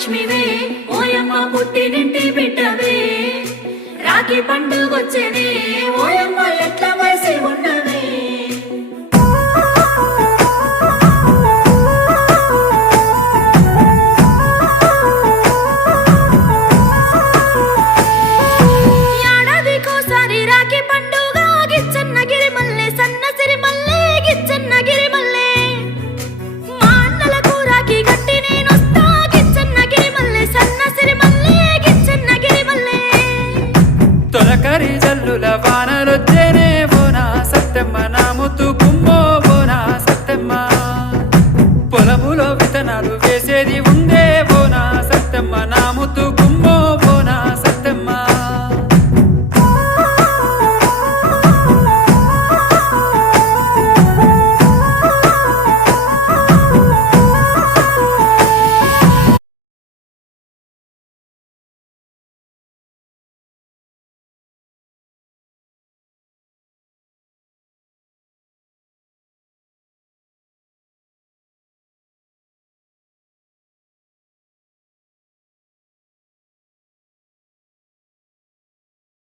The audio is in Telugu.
లక్ష్మివే ఓయమ్మ పుట్టినింటి బిడ్డవే రాఖీ పండుగొచ్చెనే ఓయమ్మ ఎట్ల వయసి ఉన్నవే ఏడాదికోసారి రాఖీ పండుగ గిచ్చన్నగిరి మల్లె సన్నసిరి మల్లె గిచ్చన్నగిరి మల్లె మా అన్నలకు రాఖీ గట్టి నేనొస్తా గిచ్చన్నగిరి మల్లె సన్నసిరి మల్లె గిచ్చన్నగిరి మల్లె తొలకరి జల్లుల